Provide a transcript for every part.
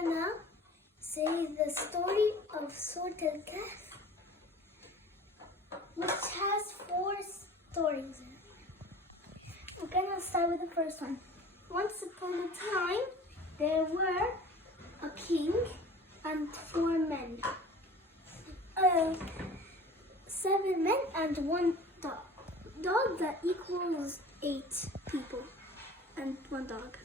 gonna say the story of Sourat al KAHF, which has 4 stories. We're gonna start with the first one. Once upon a time, there were a king and 4 men. 7 men and 1 dog. Dog that equals 8 people and 1 dog.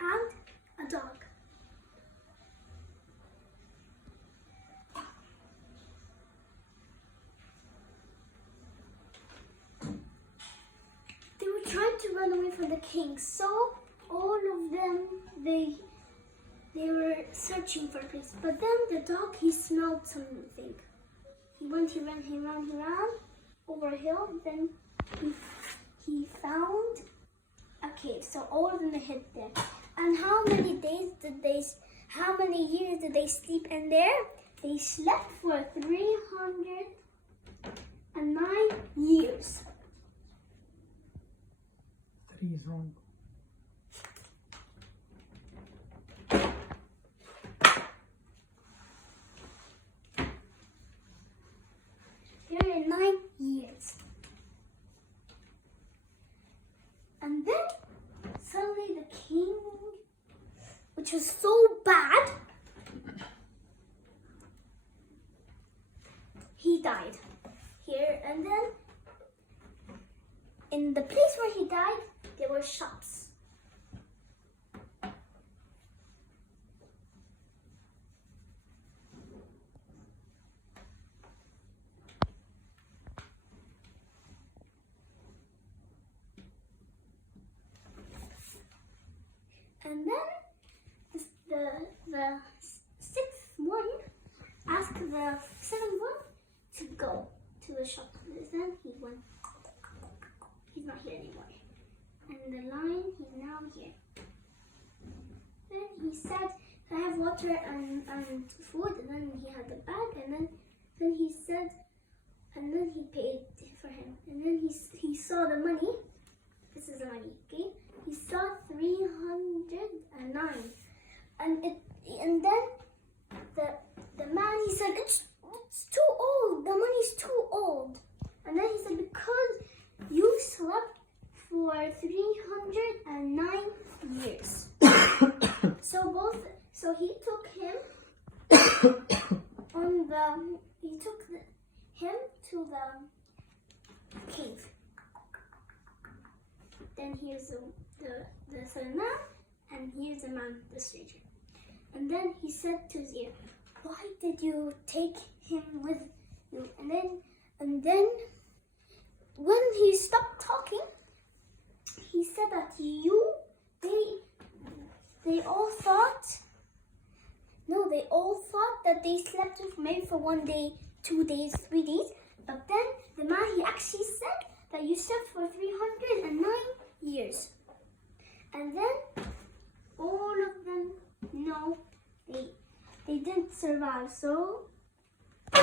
And a dog. They were trying to run away from the king, so all of them, they were searching for a place. But then the dog, he smelled something. He ran over a hill. Then he found a cave. So all of them hid there. And how many years did they sleep in there? They slept for 309 years. 3 is wrong. Here are 9 years. And then suddenly the king, which was so bad, he died here. And then in the place where he died, there were shops. And then the 6th one asked the 7th one to go to the shop. Then he went. He's not here anymore. And the lion, he's now here. Then he said, I have water and food. And then he had the bag. And then he said, and then he paid for him. And then he saw the money. This is the money, okay? He saw 309. And then the man, he said, it's too old. The money's too old. And then he said, because you slept for 309 years. So he took him him to the cave. Then here's the third man, and here's the man, the stranger. And then he said to his ear, why did you take him with you? And then when he stopped talking, he said that they all thought that they slept maybe for 1 day, 2 days, 3 days. But then the man, he actually said that you slept for 309 years. And then all of them, no, they didn't survive. So they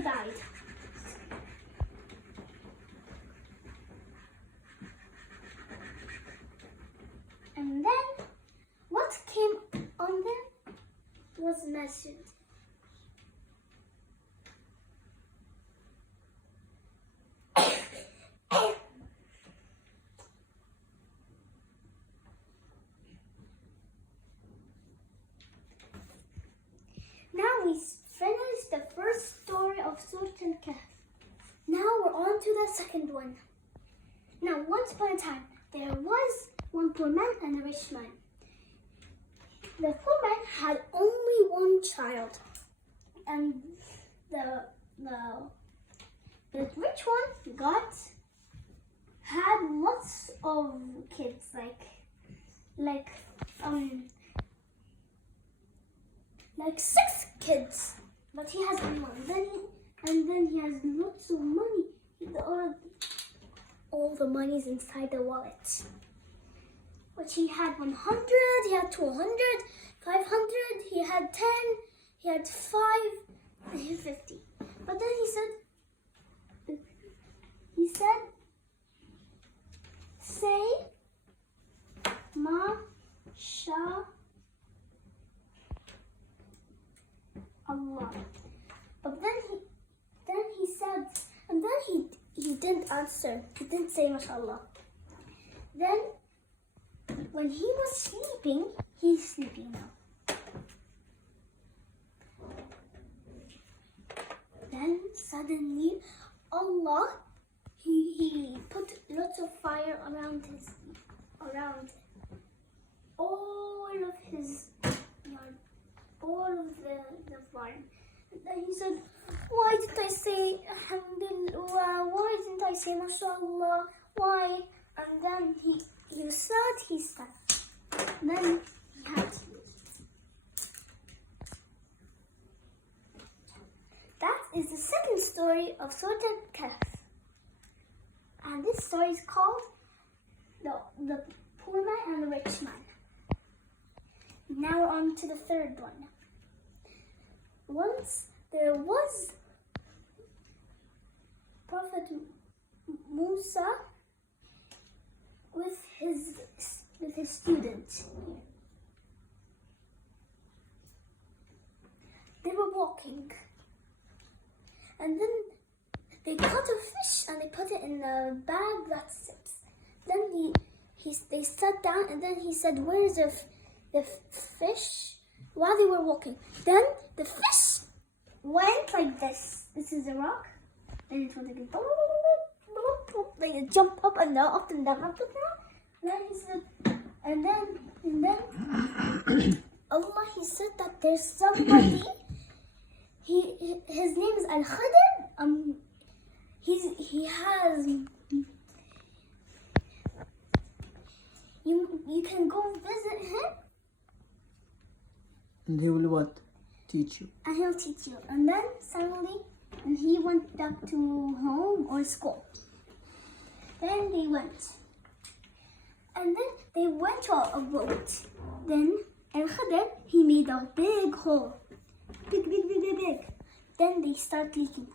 died. And then what came on them was mentioned. Now we finished the first story of Sourat al KAHF. Now we're on to the second one. Now, once upon a time, there was one poor man and a rich man. The poor man had only 1 child, and the rich one had lots of kids, like 6 kids, but he has only 1. And then he has lots of money. all the monies inside the wallet. Which he had 100, he had 200, 500, he had 10, he had 5, and he had 50. But then he said, say, Masha Allah. But then he said, and then he didn't answer. He didn't say mashallah. Then when he was sleeping, he's sleeping now. Then suddenly Allah he put lots of fire around all of his yard, all of the farm. And then he said, why did I say Alhamdulillah? Why didn't I say MashaAllah? Why? And then he was sad. Then he had to leave. That is the second story of Sourat al KAHF. And this story is called the Poor Man and the Rich Man. Now on to the third one. Once there was Prophet Musa with his students. They were walking, and then they caught a fish and they put it in a bag that sips. Then they sat down, and then he said, "Where is the fish?" While they were walking, then the fish went like this. This is a rock, and it went like they jump up and down, up and down, up and down. Then he said, and then Allah, he said that there's somebody. His name is Al Khadr. He has. You can go visit him. And he will what? Teach you. And he'll teach you. And then suddenly, and he went back to home or school. Then they went. And then they went to a boat. Then Al Khadr, he made a big hole. Big. Then they start leaking.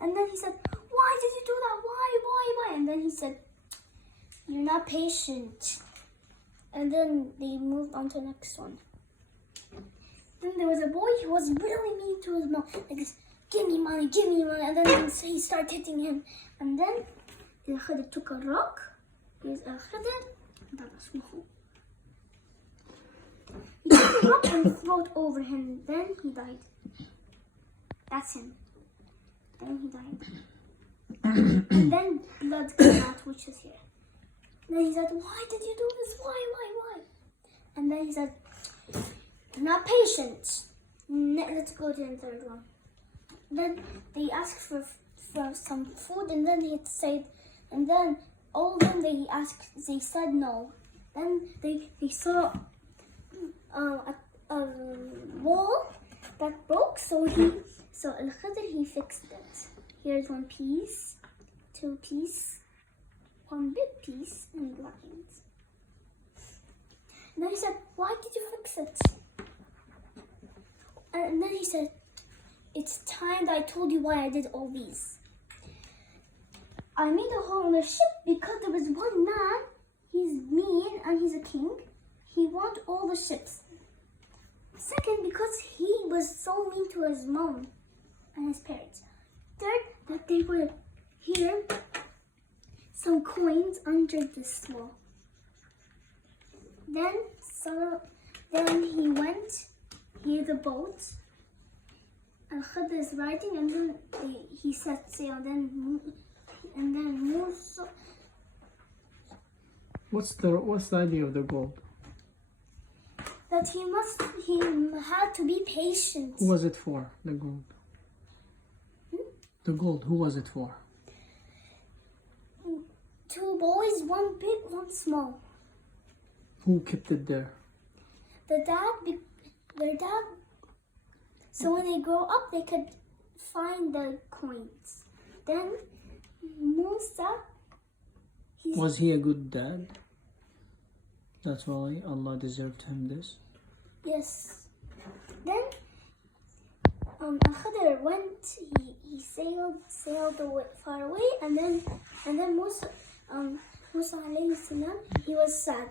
And then he said, "Why did you do that? Why? And then he said, "You're not patient." And then they moved on to the next one. Then there was a boy who was really mean to his mom. Like this, give me money. And then he started hitting him. And then Al Khadr took a rock. Here's Al Khadr. He took the rock and threw it over him. Then he died. That's him. Then he died. And then blood came out, which is here. Then he said, "Why did you do this? Why? And then he said, "You're not patient. Let's go to the third one." Then they asked for some food, and then he said, and then all of them they said no. Then they saw a wall that broke, so Al Khadr he fixed it. Here's one piece, 2 pieces, 1 big piece, and lines. And then he said, "Why did you fix it?" And then he said, "It's time that I told you why I did all these. I made a hole in the ship because there was one man, he's mean and he's a king. He wanted all the ships. Second, because he was so mean to his mom and his parents. Third, that they were here some coins under this wall. Then he went near the boat. Al Khadr is riding, and then he set sail. And then Musa. What's the idea of the gold? That he had to be patient. Who was it for? The gold. The gold. Who was it for? 2 boys, 1 big, 1 small. Who kept it there? Their dad. So when they grow up, they could find the coins. Then Musa, Was he a good dad? That's why Allah deserved him this. yes. Then Al-Khidr went. He sailed away, far away, and then Musa alayhi salam, he was sad.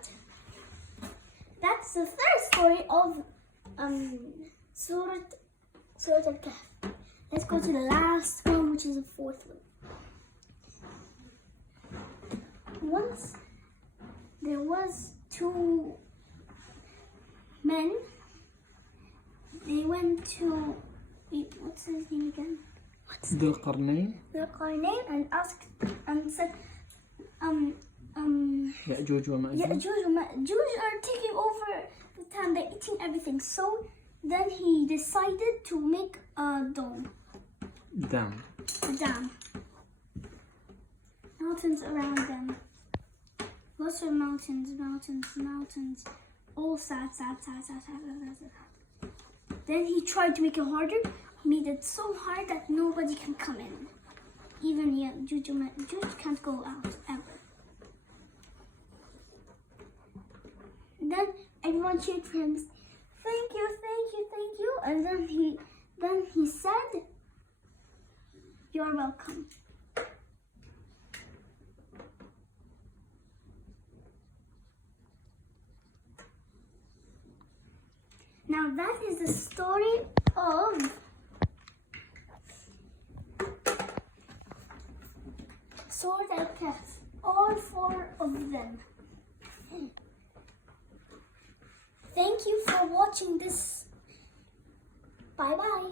That's the third story of Sourat al KAHF. Let's go to the last one, which is the fourth one. Once there was two men. They went to what's his name again? Dhul Qarnayn. The Qarnayn, and asked and said, Ya'juj wa Ma'juj. Jews are taking over the town. They're eating everything. So then he decided to make a dome, Dam. a dam. Mountains around them. Lots of mountains. All sad. Then he tried to make it harder. He made it so hard that nobody can come in. Even Jews can't go out ever. Then everyone cheered for him. Thank you. And then he said, "You're welcome." Now that is the story of Sourat al KAHF, all four of them. Thank you for watching this. Bye bye.